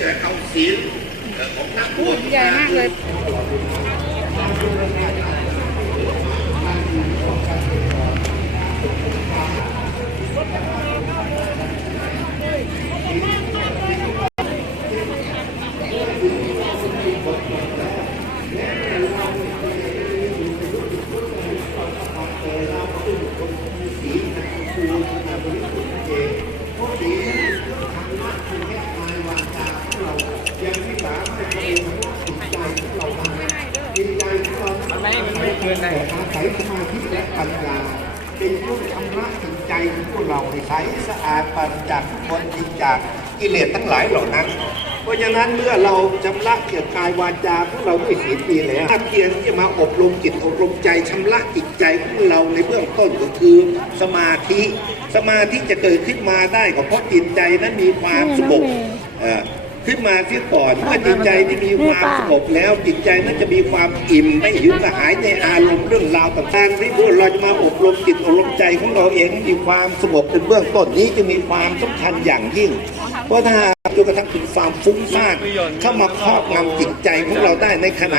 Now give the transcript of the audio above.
แต่เอาศีลของนักบวชใหญ่มากเลยมันไม่ มันไม่คืนได้อาศัยสมาธิและปัญญาเป็นผู้ชำระจิตใจของพวกเราให้ใสสะอาดปราศจากทุกคนทิ้งจากกิเลสทั้งหลายเหล่านั้น เพราะฉะนั้นเมื่อเราชำระเกี่ยวกายวาจาของเราด้วยศีลดีแล้วถ้าเพียงที่จะมาอบรมจิตอบรมใจชำระจิตใจของเราในเบื้องต้นก็คือสมาธิ สมาธิจะเกิดขึ้นมาได้ก็เพราะจิตใจนั้นมีความสงบเอ่อ ขึ้นมาที่ก่อนเมื่อจิตใจที่มีความสงบแล้วจิตใจนั้นจะมีความอิ่มไม่หิวกระหายในอารมณ์เรื่องราวต่างๆที่พวกเราจะมาอบรมจิตอบรมใจของเราเองให้มีความสงบเป็นเบื้องต้นนี้จะมีความสำคัญอย่างยิ่ง เพราะถ้ากจนกระทั่งถึงความฟุ้งซ่านเข้ามาครอบงำจิตใจของเราได้ในขณะ